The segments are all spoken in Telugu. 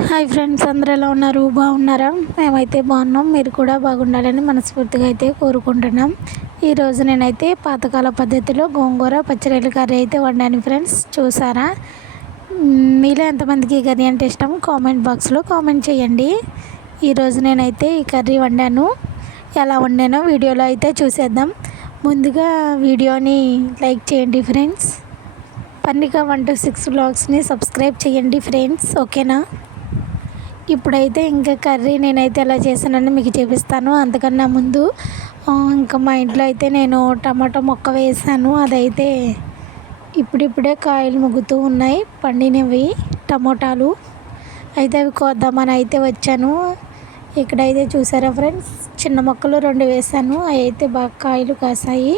హాయ్ ఫ్రెండ్స్, అందరూ ఎలా ఉన్నారు? బాగున్నారా? మేమైతే బాగున్నాం. మీరు కూడా బాగుండాలని మనస్ఫూర్తిగా అయితే కోరుకుంటున్నాం. ఈరోజు నేనైతే పాతకాల పద్ధతిలో గోంగూర పచ్చిరొయ్యల కర్రీ అయితే వండాను ఫ్రెండ్స్. చూసారా? మీలో ఎంతమందికి ఈ కర్రీ అంటే ఇష్టం కామెంట్ బాక్స్లో కామెంట్ చేయండి. ఈరోజు నేనైతే ఈ కర్రీ వండాను. ఎలా వండానో వీడియోలో అయితే చూసేద్దాం. ముందుగా వీడియోని లైక్ చేయండి ఫ్రెండ్స్. పన్నిక 126 వ్లాగ్స్ని సబ్స్క్రైబ్ చేయండి ఫ్రెండ్స్, ఓకేనా? ఇప్పుడైతే ఇంకా కర్రీ నేనైతే ఎలా చేశానని మీకు చూపిస్తాను. అంతకన్నా ముందు ఇంకా మా ఇంట్లో అయితే నేను టమాటా మొక్క వేసాను. అదైతే ఇప్పుడిప్పుడే కాయలు ముగ్గుతూ ఉన్నాయి, పండినవి టమోటాలు అయితే అవి కోద్దామని అయితే వచ్చాను. ఇక్కడైతే చూసారా ఫ్రెండ్స్, చిన్న మొక్కలు 2 వేసాను. అవి అయితే బాగా కాయలు కాసాయి.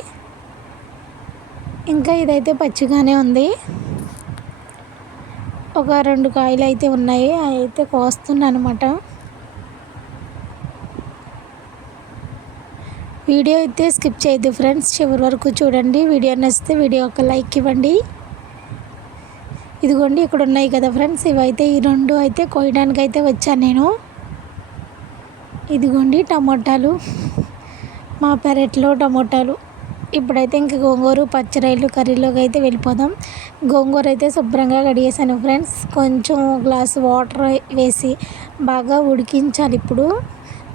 ఇంకా ఇదైతే పచ్చిగానే ఉంది. ఒక 2 కాయలు అయితే ఉన్నాయి, అవి అయితే కోస్తున్నాను అనమాట. వీడియో అయితే స్కిప్ చేయొద్దు ఫ్రెండ్స్, చివరి వరకు చూడండి. వీడియో నచ్చితే వీడియో ఒక లైక్ ఇవ్వండి. ఇదిగోండి ఇక్కడ ఉన్నాయి కదా ఫ్రెండ్స్, ఇవైతే ఈ 2 అయితే కోయడానికి అయితే వచ్చాను నేను. ఇదిగోండి టమోటాలు, మా పెరట్లో టమోటాలు. ఇప్పుడైతే ఇంక గోంగూర పచ్చిరొయ్యలు కర్రీలోకి అయితే వెళ్ళిపోదాం. గోంగూర అయితే శుభ్రంగా కడిగేసాను ఫ్రెండ్స్. కొంచెం గ్లాస్ వాటర్ వేసి బాగా ఉడికించాలి ఇప్పుడు.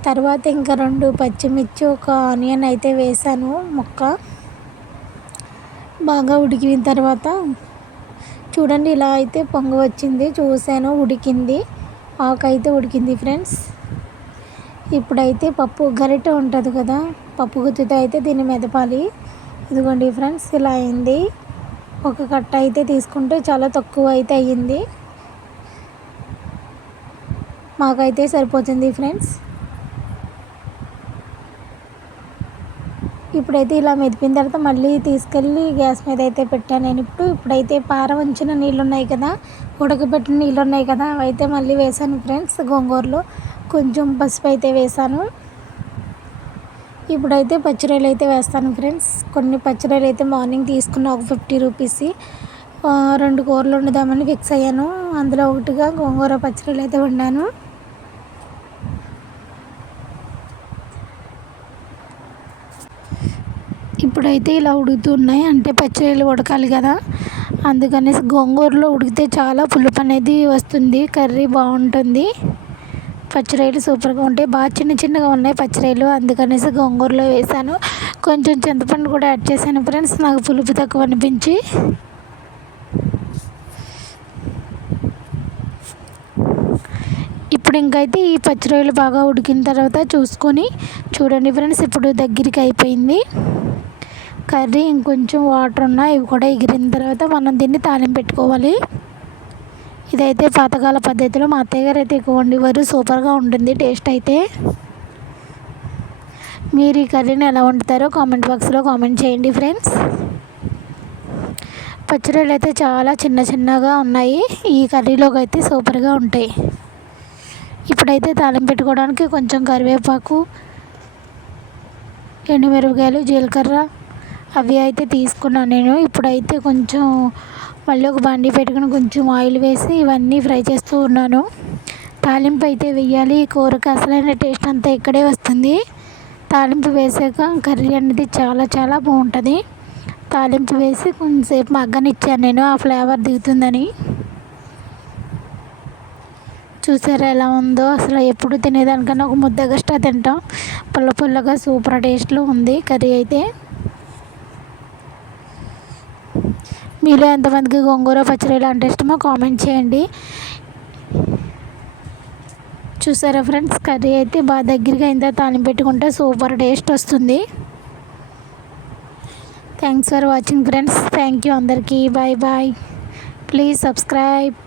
తర్వాత ఇంకా 2 పచ్చిమిర్చి, ఒక ఆనియన్ అయితే వేసాను ముక్క. బాగా ఉడికిన తర్వాత చూడండి ఇలా అయితే పొంగు వచ్చింది. చూసాను, ఉడికింది, ఆకైతే ఉడికింది ఫ్రెండ్స్. ఇప్పుడైతే పప్పు గరిటె ఉంటుంది కదా, పప్పు గుత్తితో అయితే దీన్ని మెదపాలి. ఇదిగోండి ఫ్రెండ్స్, ఇలా అయింది. ఒక కట్ట అయితే తీసుకుంటే చాలా తక్కువ అయితే అయ్యింది, మాకైతే సరిపోతుంది ఫ్రెండ్స్. ఇప్పుడైతే ఇలా మెదిపిన తర్వాత మళ్ళీ తీసుకెళ్ళి గ్యాస్ మీద అయితే పెట్టాను నేను. ఇప్పుడైతే పార వంచిన నీళ్ళు ఉన్నాయి కదా, ఉడకబెట్టిన నీళ్ళు ఉన్నాయి కదా, అవైతే మళ్ళీ వేసాను ఫ్రెండ్స్. గోంగూరలో కొంచెం పసుపు అయితే వేసాను. ఇప్పుడైతే పచ్చిరొయ్యలు అయితే వేస్తాను ఫ్రెండ్స్. కొన్ని పచ్చిరొయ్యలు అయితే మార్నింగ్ తీసుకున్న, ఒక 50 రూపీస్. 2 కూరలు వండుదామని ఫిక్స్ అయ్యాను. అందులో ఒకటిగా గోంగూర పచ్చిరొయ్యలు అయితే వండాను. ఇప్పుడైతే ఇలా ఉడుకుతున్నాయి, అంటే పచ్చిరొయ్యలు ఉడకాలి కదా, అందుకనేసి గోంగూరలో ఉడికితే చాలా పులుపు అనేది వస్తుంది, కర్రీ బాగుంటుంది. పచ్చిరొయ్యలు సూపర్గా ఉంటాయి, బాగా చిన్న చిన్నగా ఉన్నాయి పచ్చిరొయ్యలు, అందుకనేసి గోంగూరలో వేసాను. కొంచెం చింతపండు కూడా యాడ్ చేశాను ఫ్రెండ్స్, నాకు పులుపు తక్కువ అనిపించి. ఇప్పుడు ఇంకైతే ఈ పచ్చిరొయ్యలు బాగా ఉడికిన తర్వాత చూసుకొని చూడండి ఫ్రెండ్స్, ఇప్పుడు దగ్గరికి అయిపోయింది కర్రీ. ఇంకొంచెం వాటర్ ఉన్నాయి, ఇవి కూడా ఎగిరిన తర్వాత మనం దీన్ని తాలింపు పెట్టుకోవాలి. ఇదైతే పాతకాల పద్ధతిలో మా అత్తయ్య గారు అయితే ఎక్కువ వండేవారు, సూపర్గా ఉంటుంది టేస్ట్ అయితే. మీరు ఈ కర్రీని ఎలా వండుతారో కామెంట్ బాక్స్లో కామెంట్ చేయండి ఫ్రెండ్స్. పచ్చిరొయ్యలు అయితే చాలా చిన్న చిన్నగా ఉన్నాయి, ఈ కర్రీలోకి అయితే సూపర్గా ఉంటాయి. ఇప్పుడైతే తాలింపు పెట్టుకోవడానికి కొంచెం కరివేపాకు, ఎండుమిరపకాయలు, జీలకర్ర అవి అయితే తీసుకున్నాను నేను. ఇప్పుడైతే కొంచెం మళ్ళీ ఒక బండి పెట్టుకుని కొంచెం ఆయిల్ వేసి ఇవన్నీ ఫ్రై చేస్తూ ఉన్నాను. తాలింపు అయితే వేయాలి, ఈ కూరకు అసలైన టేస్ట్ అంతా ఇక్కడే వస్తుంది. తాలింపు వేసాక కర్రీ అనేది చాలా చాలా బాగుంటుంది. తాలింపు వేసి కొంచెంసేపు మగ్గనిచ్చాను నేను, ఆ ఫ్లేవర్ దిగుతుందని. చూసారా ఎలా ఉందో, అసలు ఎప్పుడు తినేదానికన్నా ఒక ముద్ద గస్టా తింటాం, పుల్ల పుల్లగా సూపర్ టేస్ట్లో ఉంది కర్రీ అయితే. మీలో ఎంతమందికి గోంగూర పచ్చిరొయ్యలు అంటే ఇష్టమో కామెంట్ చేయండి. చూసారా ఫ్రెండ్స్, కర్రీ అయితే బాగా దగ్గరగా అయిందా, తాలింపు పెట్టుకుంటే సూపర్ టేస్ట్ వస్తుంది. Thanks for watching friends, thank you అందరికీ, బాయ్ బాయ్. Please subscribe.